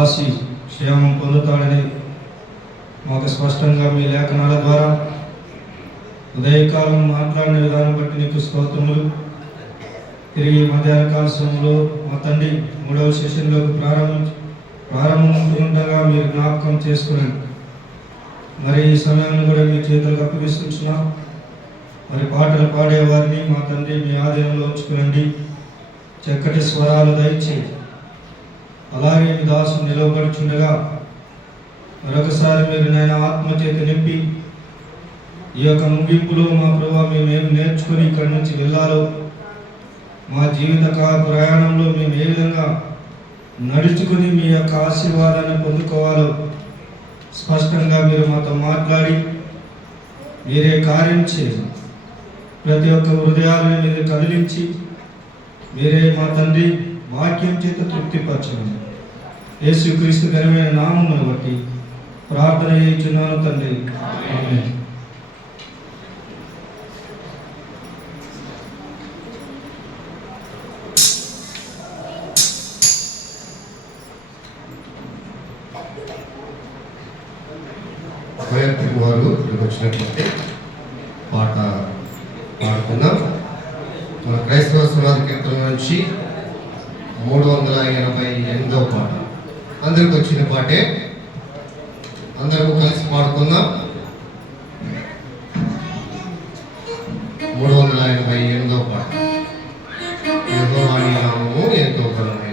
విశ్వాసి క్షేమం పొందుతాడని మాకు స్పష్టంగా మీ లేఖనాల ద్వారా ఉదయకాలం మాట్లాడిన విధానం బట్టి నీకు స్తోత్రములు. తిరిగి మధ్యాహ్న కాల సమయంలో మా తండ్రి 3వ సెషన్లోకి ప్రారంభంగా మీరు జ్ఞాపకం చేసుకున్నాను. మరి ఈ సమయాన్ని కూడా మీ చేతులకు అప్పగిస్తున్నాం. మరి పాటలు పాడేవారిని మా తండ్రి మీ ఆధీనంలో ఉంచుకునండి. చక్కటి స్వరాలు దయచేసి అలాగే మీ దాసును నిలవబడుచుండగా మరొకసారి మీరు నాయన ఆత్మచేత నింపి ఈ యొక్క ముగింపులో మా ప్రభావ మేము నేర్చుకుని ఇక్కడి నుంచి వెళ్ళాలో, మా జీవిత ప్రయాణంలో మేము ఏ విధంగా నడుచుకుని మీ యొక్క ఆశీర్వాదాన్ని పొందుకోవాలో స్పష్టంగా మీరు మాతో మాట్లాడి మీరే కార్యం చేసి ప్రతి ఒక్క హృదయాలను మీరు కదిలించి మీరే మా తండ్రి వాక్యం చేత తృప్తిపరచండి. యేసుక్రీస్తు ఘనమైన నామమును బట్టి ప్రార్థన చేయుచున్నాను తండ్రి, ఆమేన్. వారు వచ్చినట్లయితే పాట పాడుకుందాం. మన క్రైస్తవ సమాజ కీర్తన నుంచి 388వ పాట. అందరికి వచ్చిన పాటే, అందరూ కలిసి పాడుకుందాం. 388వ పాట. యెహోవా నీ నామము ఎంతో బలమైనది.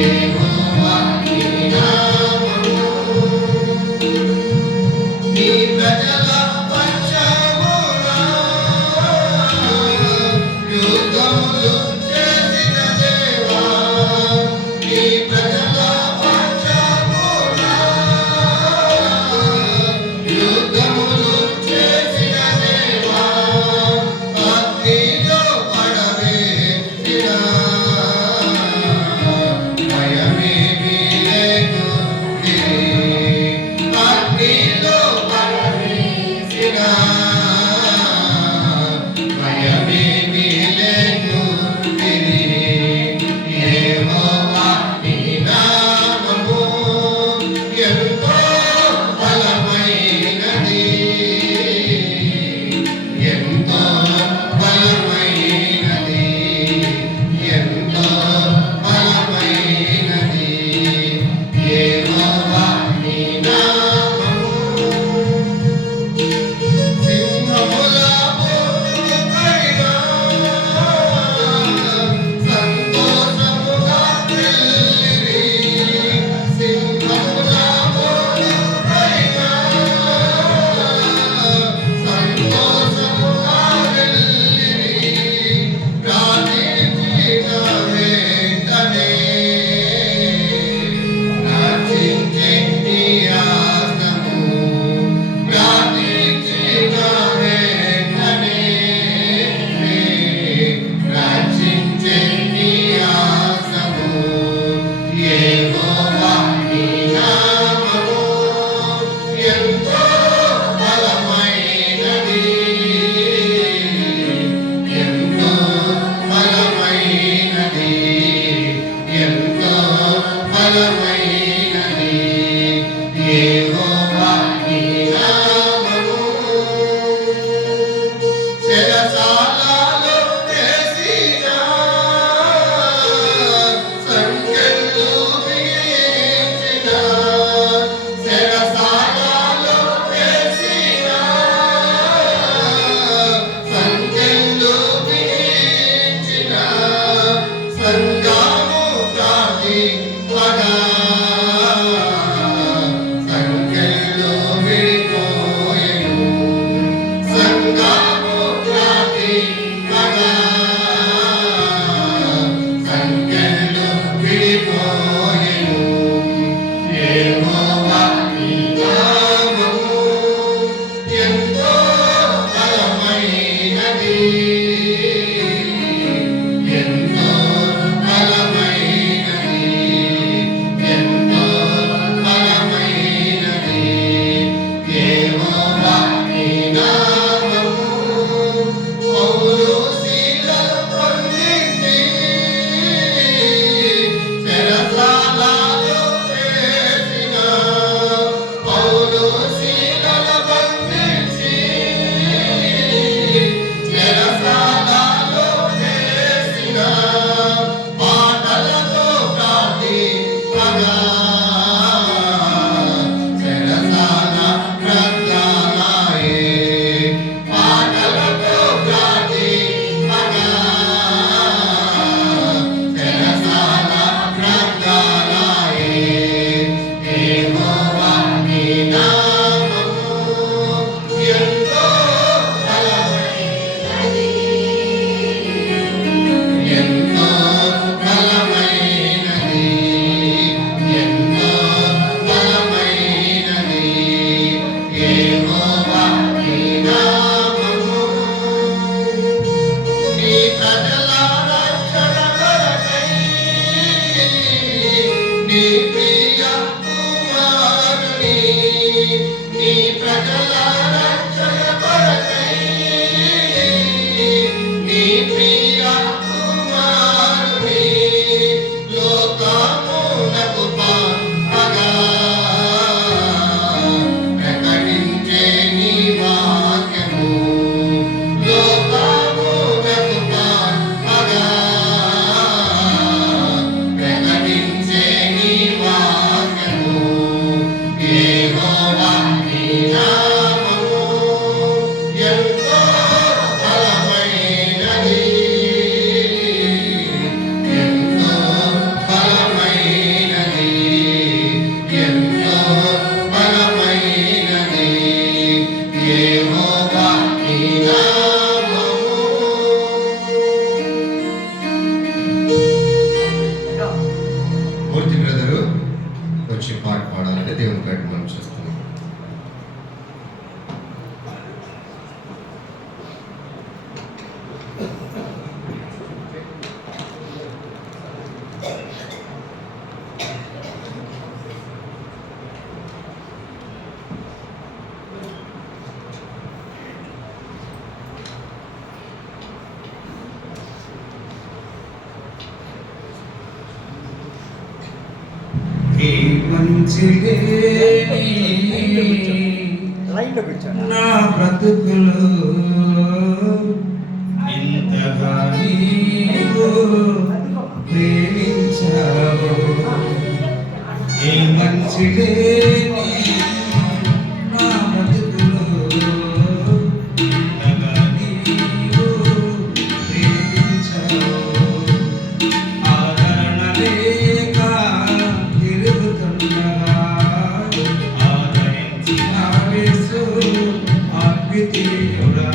Yehova ni namamu యెహోవా నీ నామము చెరసాలలో వేసిన సంకెళ్ళు బిగించిన చెరసాలలో వేసిన సంకెళ్ళు బిగించిన సంఘము ప్రార్థింపగా సంకెళ్ళు విడిపోయెను సంఘము ప్రార్థింపగా సంకెళ్ళు విడిపోయెను యెహోవా నీ నామము ఎంతో బలమైనది ఎంతో బలమైనది ఎంతో బలమైనది యెహోవా నీ నామము పౌలు శీలలు పొందించి చెరసాలలో వేసిన పౌలు శీలలు బంధించి చెరసాలలో వేసిన పాటలతో ప్రార్థింపగా చెరసాల క్రద్దలాయే పాటలతో ప్రార్థింపగా చెరసాల క్రద్దలాయే యెహోవా నీ నామము ఎంతో బలమైనది ఎంతో బలమైనది ఎంతో బలమైనది యెహోవా నీ నామము నీ ప్రజల రక్షణ కొరకై నీ ప్రియ కుమారుని నీ ప్రజల రక్షణ కొరకై నీ ప్రియ కుమారుని లోకమునకు పంపగా ప్రకటించే నీ వాక్యము లోకమునకు పంపగా ప్రకటించే నీ వాక్యము యెహోవా నీ నామము ఎంతో బలమైనది ఎంతో బలమైనది ఎంతో బలమైనది యెహోవా నీ నామము మూర్తి బ్రదరు వచ్చి పాట పాడాలంటే దేవుని పేట మనం చేస్తున్నాం. ఈ మంచిదే లైన్లో కూర్చోండి. నా బ్రతుకులు ఇంతగా నీవు ప్రేమించావు ఈ మంచిదే నా బ్రతుకులు ఇంతగా నీవు ప్రేమించావు ఆదరణ లేక తిరుగుతుండగా ఆదరించినావేసు అద్వితీయుడా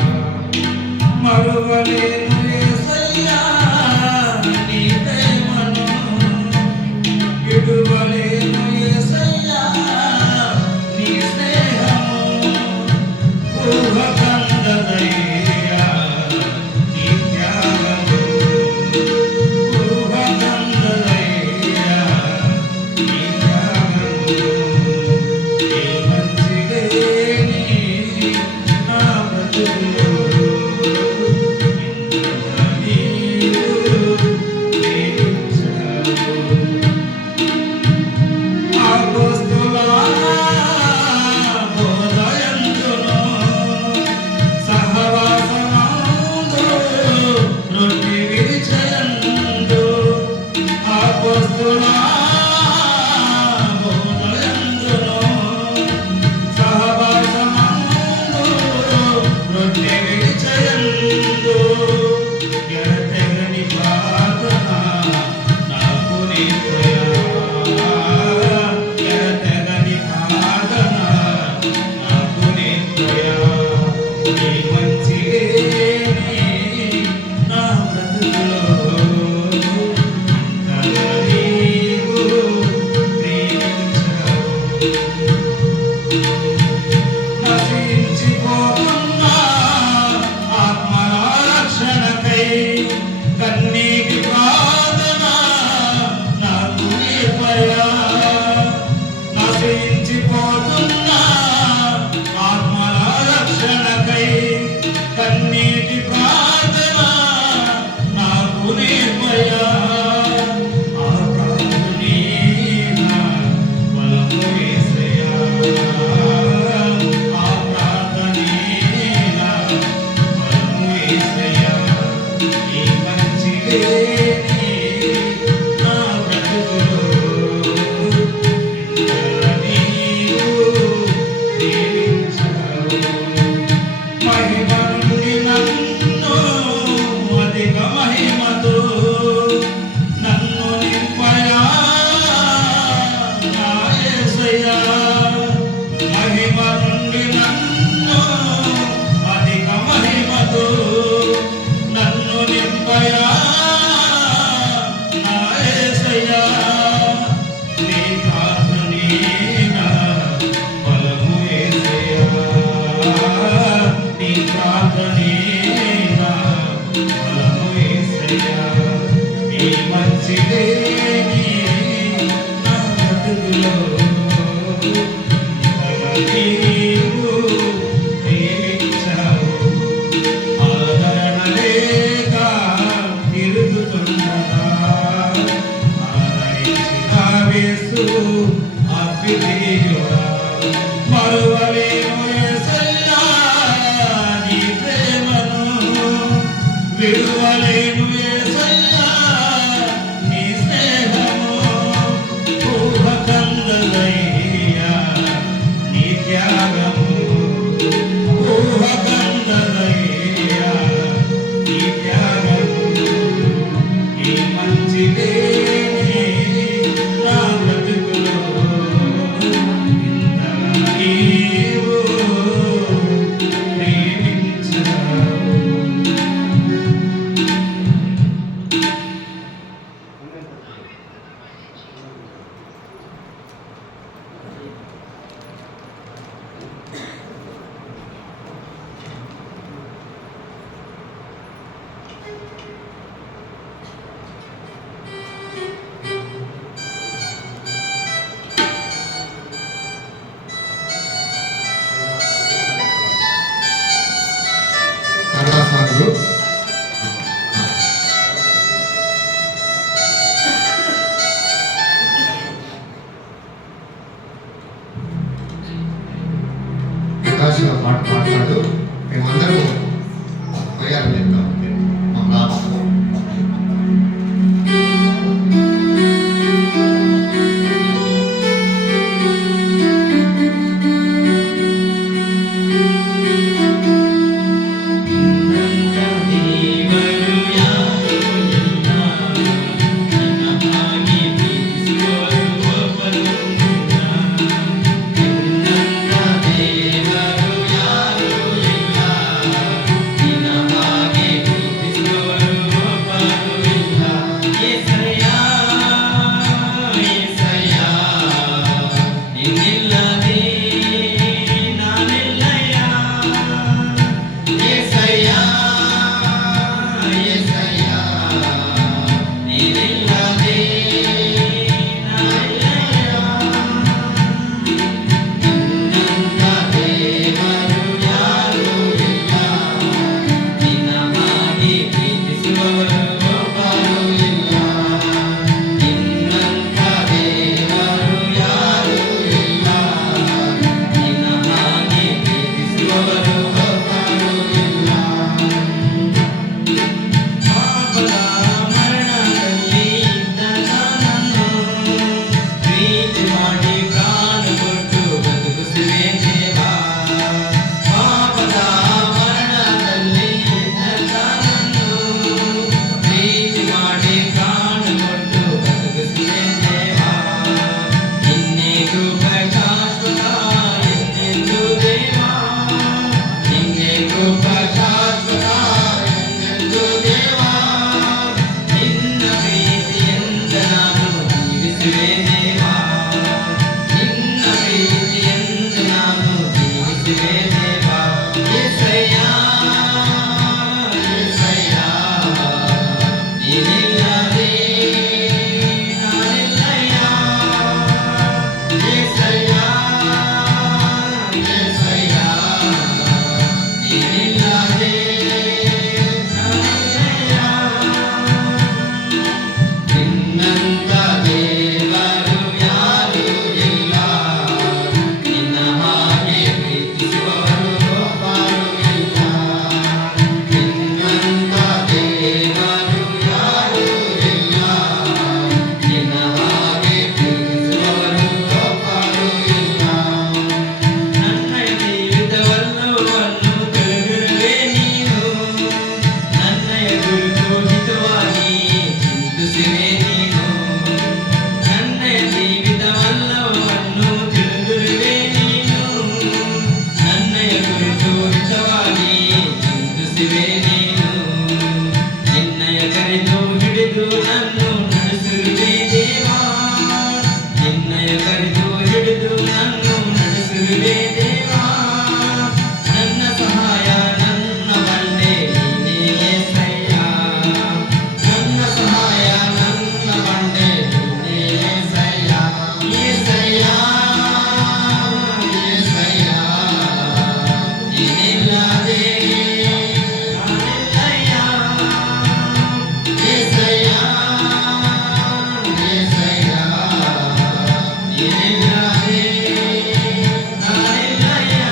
మరువలేను యేసయ్యా నీ ప్రేమ నశించిపోతున్న ఆత్మల రక్షణకై కన్నీటి ప్రార్థన నాకు నేర్పయా. ఆ ప్రార్థనే నా బలము యేసయ్యా. ఆ ప్రార్థనే నా బలము యేసయ్యా. ఈ మంచిదేనే నా బ్రతుకులో నీవు దీవించావు. మహిమ నుండి నన్ను అధిక మహిమతో నన్ను నింపయా నా యేసయ్యా. మహిమ నుండి నన్ను అధిక మహిమతో నన్ను నింపయా నా యేసయ్యా. నీ ప్రార్థనే నా బలము యేసయ్యా. నీ ప్రార్థనే నా బలము యేసయ్యా. ఈ మంచిదేనే నా బ్రతుకులో నీవు ప్రేమించావు. ఆదరణ లేక తిరుగుతున్నదా ఆదరించిన యేసు అద్వితీయుడా. మరువలేను యేసయ్యా నీ ప్రేమను, విడువలేను యేసయ్యా నీ స్నేహము. ఊహకందదయ్యా నీ త్యాగము. ఊహకందదయ్యా నీ త్యాగము. ఈ మంచిదేనే నా బ్రతుకులో ఇంతగా నీవు ప్రేమించావు. కన్నడ సాంగ్ ప్రకాష్ గారు పాట పాడతాడు. మేమందరూ పోయారు చెప్తాం మా ప్రార్థన. Yeah. ఎదురులే దేవా నన్న సహాయ నన్న బండే నీనే యేసయ్యా నన్న సహాయ నన్న బండే నీనే యేసయ్యా యేసయ్యా యేసయ్యా నీనిల్లాదే నానిల్లయ్యా యేసయ్యా యేసయ్యా నీనిల్లాదే నానిల్లయ్యా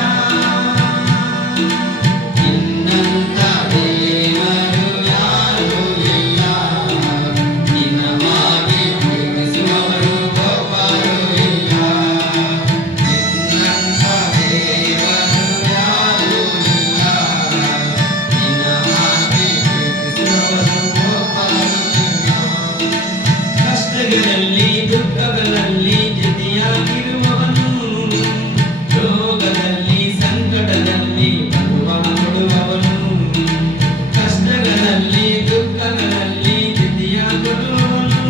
నిన్నంత దేವರು యారు ಇಲ್ಲ ನಿನ್ನ ಹಾಗೆ ಪ್ರೀತಿಸುವವರು ಒಬ್ಬರು ಇಲ್ಲ ನಿನ್ನಂತ ದೇವರು ಯಾರು ಇಲ್ಲ ನಿನ್ನ ಹಾಗೆ ಪ್ರೀತಿಸುವವರು ಒಬ್ಬರು ಇಲ್ಲ ಕಷ್ಟಗಳಲ್ಲಿ ದುಃಖಗಳಲ್ಲಿ ಜೊತೆಯಾಗಿರುವವನು ರೋಗದಲ್ಲಿ ಸಂಕಟದಲ್ಲಿ ಬರುವವ ಕೊಡುವವನು ಕಷ್ಟಗಳಲ್ಲಿ ದುಃಖಗಳಲ್ಲಿ ಜೊತೆಯಾಗಿರುವವನು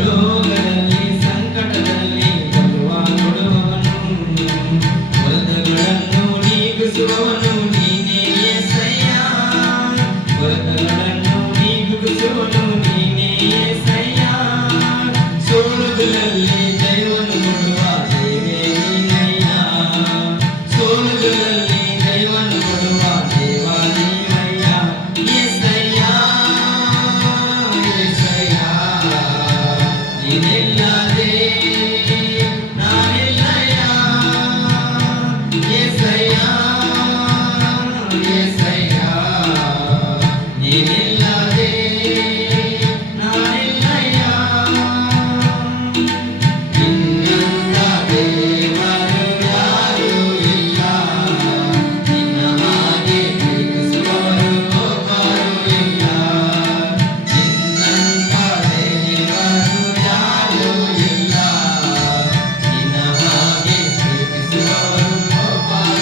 ರೋಗದಲ್ಲಿ ಸಂಕಟದಲ್ಲಿ ಬರುವ ಕೊಡುವವನು ಕೊರತೆಗಳನ್ನು ನೀಗಿಸುವವನು ನೀನೇ యేసయ్యಾ ಕೊರತೆಗಳನ್ನು ನೀಗಿಸುವವನು ನೀನೇ యేసయ్యಾ ಸೋಲುಗಳಲ್ಲಿ ಜಯವನ್ನು ಕೊಡುವ ದೇವೇ ನೀನಯ್ಯಾ ಸೋಲುಗಳಲ್ಲಿ ಜಯವನ್ನು ಕೊಡುವ ದೇವ ನೀನಯ್ಯಾ యేసయ్యಾ యేసయ్ಯಾ ನೀನಿಲ್ಲದೆ ನಾನಿಲ್ಲಯ್ಯಾ యేసయ్యా యేసయ్ಯಾ ನೀನಿಲ್ಲದೆ ನಾನಿಲ್ಲಯ್ಯಾ ನಿನ್ನಂತ ದೇವರು ಯಾರು ಇಲ್ಲ ನಿನ್ನ ಹಾಗೆ ಪ್ರೀತಿಸುವವರು ಒಬ್ಬರು ಇಲ್ಲ ನಿನ್ನಂತ ದೇವರು ಯಾರು ಇಲ್ಲ ನಿನ್ನ ಹಾಗೆ ಪ್ರೀತಿಸುವವರು ಒಬ್ಬರು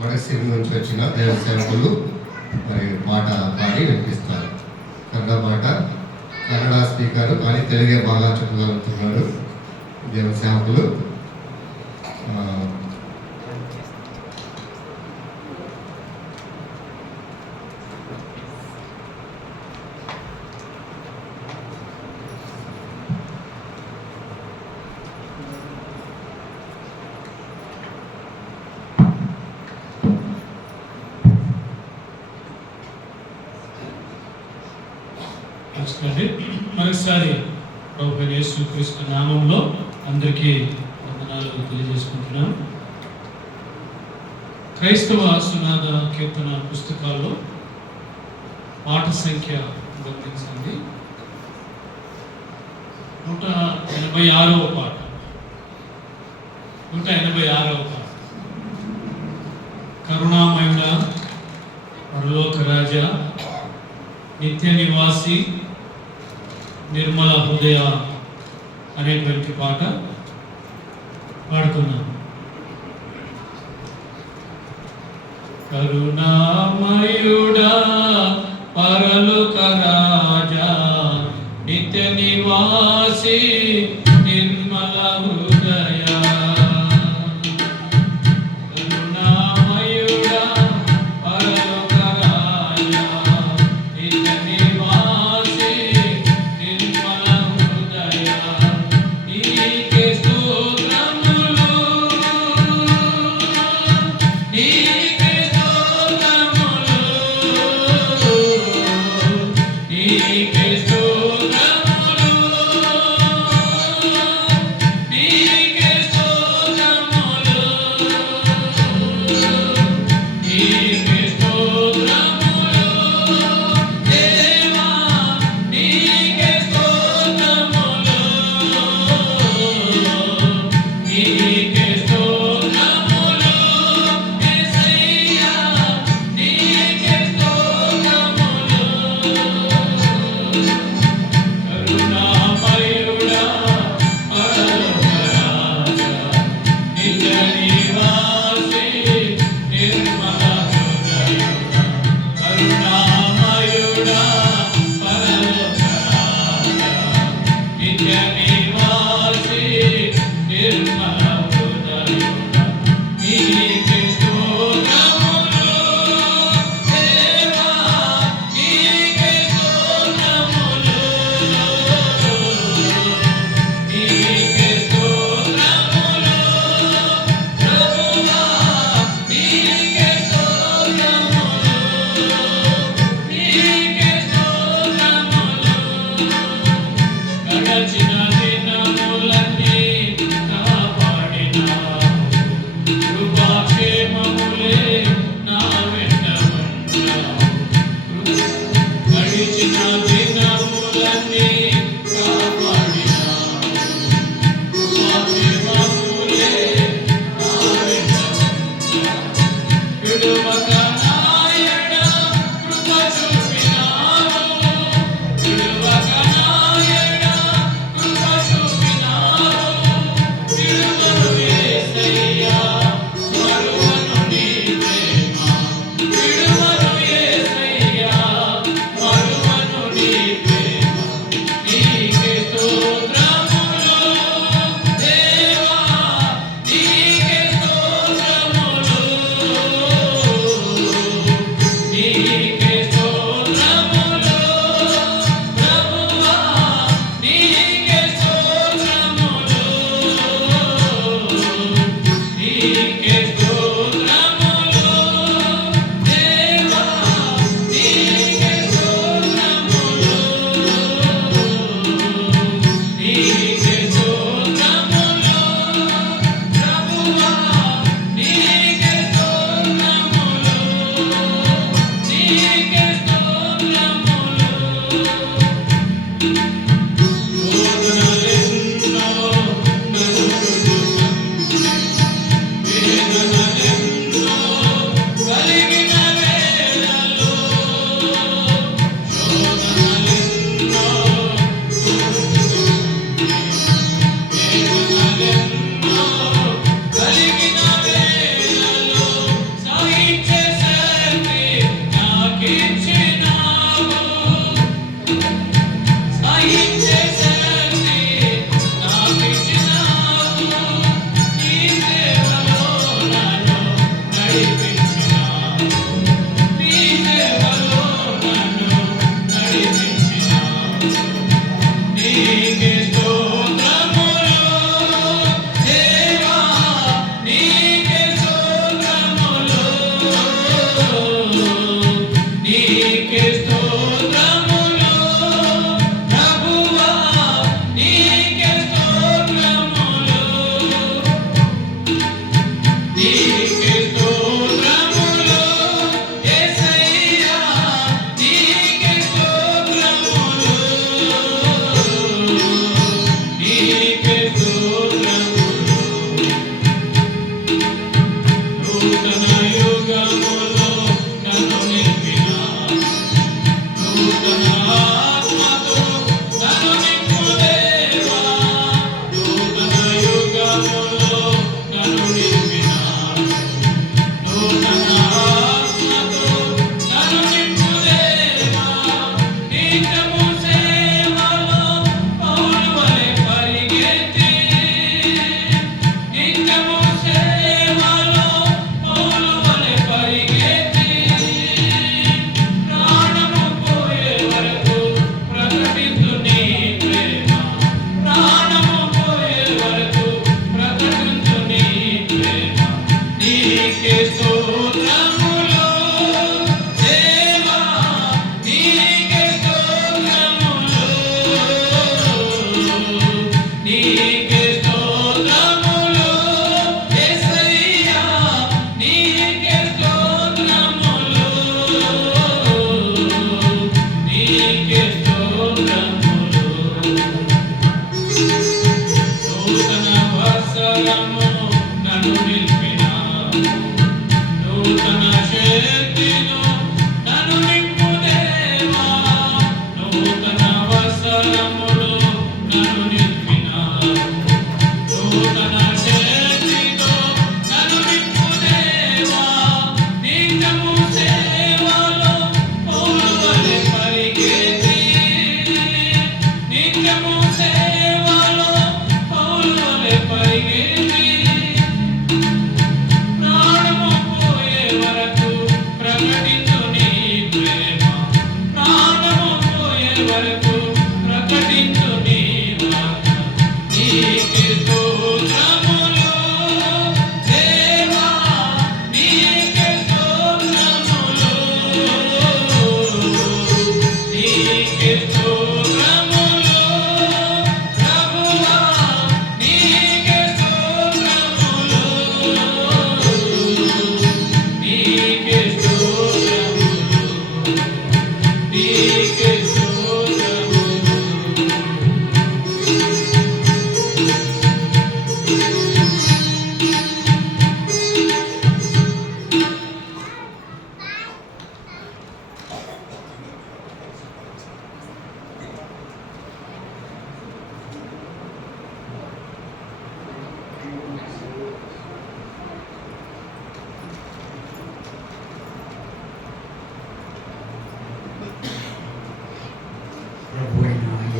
మగసిరి నుంచి వచ్చిన దేవ సేవకులు మరి పాట పాడి వినిపిస్తారు. కన్నడ పాట, కన్నడ స్పీకర్ కానీ తెలుగే బాగా చెప్పగలుగుతున్నాడు దేవ సేవకులు. నమస్కారం. మరొకసారి ప్రభు యేసుక్రీస్తు నామంలో అందరికీ వందనాలు తెలియజేసుకుంటున్నాను. క్రైస్తవ సునాద కీర్తన పుస్తకాల్లో పాట సంఖ్య గమనించండి. 186వ పాట. 186వ పాట. కరుణామయుడా, పరలోక రాజా, నిత్య నివాసి, నిర్మల హృదయ అనేటువంటి పాట పాడుకున్నాం. కరుణామయుడా, పరలోక రాజా, నిత్య నివాసి, నిర్మల హృదయ. కరుణామయుడా, పరలోక రాజా, నిత్య నివాసి, నిర్మల హృదయ. నీకే స్తోత్రములు, నీకే స్తోత్రములు, నీకే స్తోత్రములు.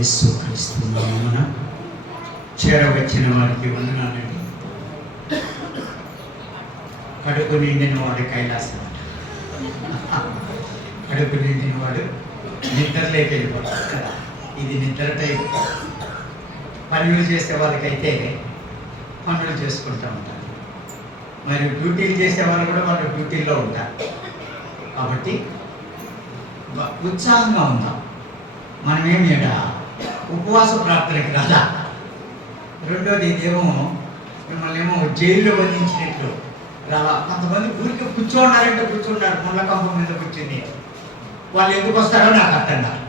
యేసుక్రీస్తు నామమున చేరవచ్చిన వారికి వందనాలండి. కడుపు నిండిన వాడు కైలాసం, కడుపు నిండిన వాడు నిద్రలోకి వెళ్ళిపోతాడు కదా. ఇది నిద్ర టైం. పనులు చేసే వాళ్ళకైతే పనులు చేసుకుంటూ ఉంటారు, మరి డ్యూటీలు చేసే వాళ్ళు కూడా వాళ్ళు డ్యూటీల్లో ఉంటారు. కాబట్టి ఉత్సాహంగా ఉందాం. మనమేమి ఇక్కడ ఉపవాస ప్రార్థనకి రాదా. రెండోది ఇదేమో మిమ్మల్ని ఏమో జైల్లో బంధించినట్లు రాలా. కొంతమంది ఊరికి కూర్చోన్నారంటే కూర్చున్నారు, ముళ్ళ కంపం మీద కూర్చుని. వాళ్ళు ఎందుకు వస్తారో నాకు అర్థం కాదు.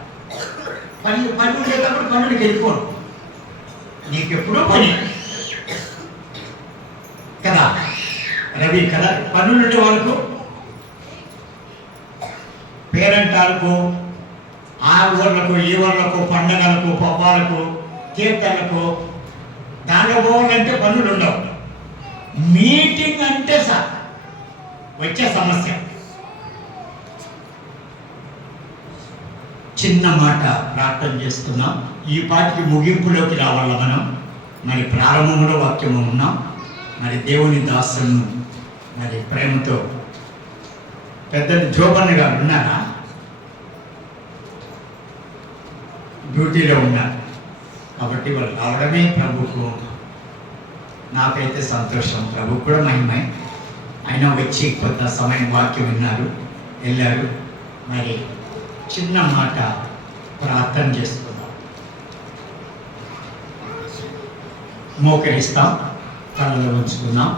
పని ఉండేటప్పుడు పనులకు వెళ్ళిపోను, నీకెప్పుడూ పని కదా రవి కదా. పనులుండే వాళ్ళకు పేరంటాలకు, ఆ ఊళ్ళకు ఈ ఊళ్ళకు, పండగలకు, పబ్బాలకు, కీర్తనలకు దానిలో పోవాలంటే పనులు ఉండవు. మీటింగ్ అంటే సార్ వచ్చే సమస్య. చిన్న మాట ప్రార్థన చేస్తున్నాం. ఈ పాటికి ముగింపులోకి రావాల మనం. మరి ప్రారంభంలో వాక్యము ఉన్నాం. మరి దేవుని దాసులను మరి ప్రేమతో పెద్దలు జోబన్న గారు ఉన్నారా? డ్యూటీలో ఉన్నారు కాబట్టి వాళ్ళు రావడమే ప్రభుకు నాకైతే సంతోషం, ప్రభుకు కూడా మహిమ. అయినా వచ్చి కొంత సమయం వాక్యం విన్నారు, వెళ్ళారు. మరి చిన్న మాట ప్రార్థన చేసుకుందాం, మోకరిస్తాం, కళ్ళలో ఉంచుకుందాం.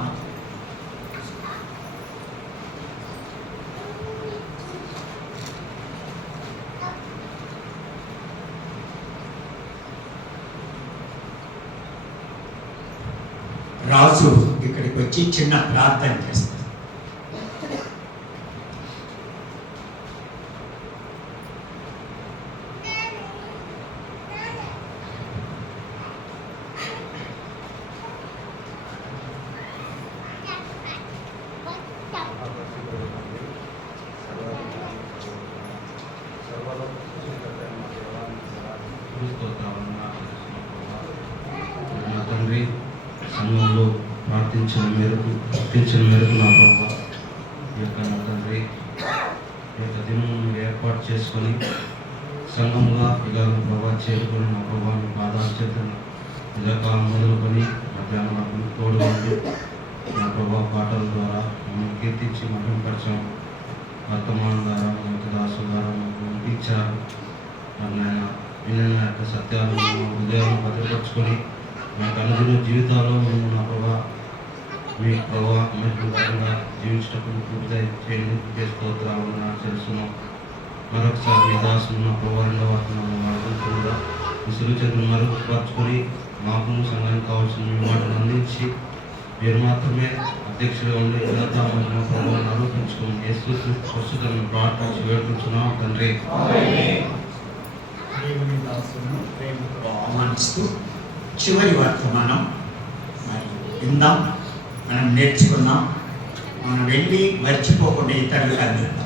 రాజు ఇక్కడికి వచ్చి చిన్న ప్రార్థన చేస్తారు. నా తండ్రి, సంఘంలో ప్రార్థించిన మేరకు నా ప్రభావ ఈ యొక్క నా తండ్రి ఈ యొక్క దినం ఏర్పాటు చేసుకొని సంఘముగా ఇలాగ ప్రభావ చేరుకొని నా ప్రభావాన్ని పాదాలు చేతులు ఇలాగ మొదలుకొని మధ్యాహ్నం నాకు తోడుగా ఉండి నా ప్రభావ పాటల ద్వారా మమ్మల్ని కీర్తించి మహిమపరిచాము. వర్తమానం ద్వారా మనకు దాసు ద్వారా మనకు పంపించారు. మరి నాయన విన్న యొక్క సత్యాలను హృదయాలను భద్రపరుచుకొని మా అనుదిన జీవితాల్లో మేము నా ప్రభావ మీ ప్రభావ మహిళగా జీవించటప్పుడు పూర్తి చేయండి. స్తోత్రాలను చేస్తున్నాం. మరొకసారి మీ దాసులు నా ప్రభావ రెండవ కూడా విసురు చేతులు మరుగుపరుచుకొని మాకు సంఘానికి కావాల్సిన మీ మాటలు అందించి మీరు మాత్రమే అధ్యక్షులుగా ఉండి ఘనత మహిమ ప్రభావాన్ని ఆరోపించుకుని యేసుక్రీస్తు ప్రార్థించి వేడుకుంటున్నాం తండ్రి. దేవుని దాసులను ప్రేమతో ఆహ్వానిస్తూ చివరి వర్తమానం మరి విందాం, మనం నేర్చుకుందాం. మనం వెళ్ళి మర్చిపోకుండా ఇతరులకు అందిద్దాం.